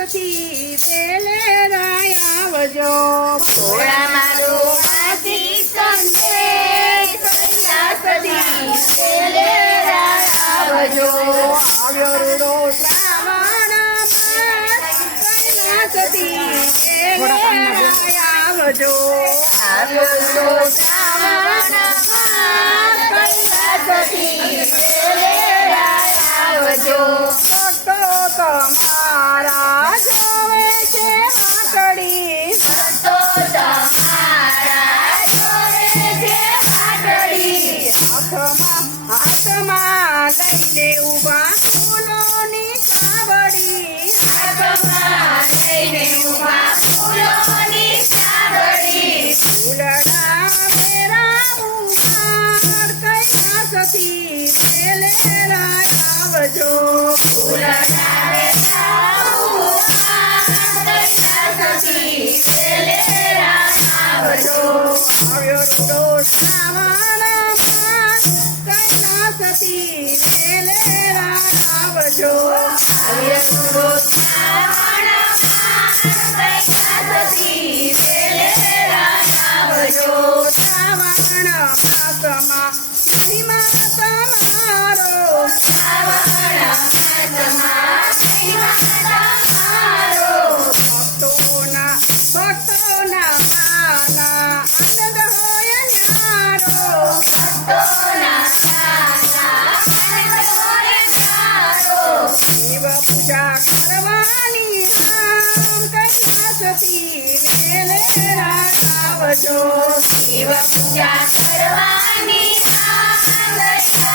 માસથી પેલે આવજો. ભોળા મારો માસી સંદેશ માસથી પેલે આવજો. આવ્યો રૂડો શ્રાવણ આવ્યો રૂડો શ્રાવણ એટલે ઊભા ફૂલોની yo había. છો શિવ પૂજા કરવાની આવજો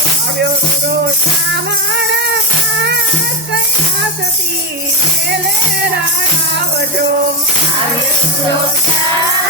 આવ્યો સતી આવજો. આવ્યો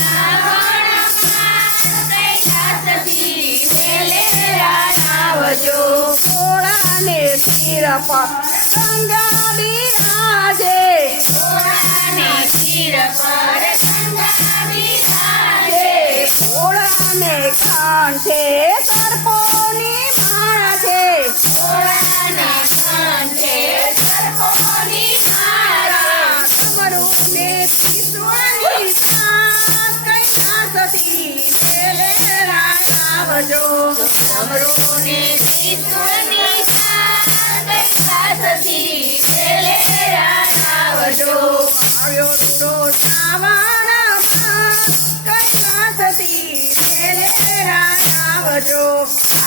ને શિરપા ગંગા બિરાજે ભોળાને શિર પર ગંગા બિરાજે ભોળાને કાંઠે સર્પ કરજો અમરોને શિશુની સાસથી પેલે રાણાવજો આવ્યો તો સાવાણા કઈ સાસથી પેલે રાણાવજો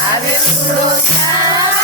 આવ્યો તો સાવાણા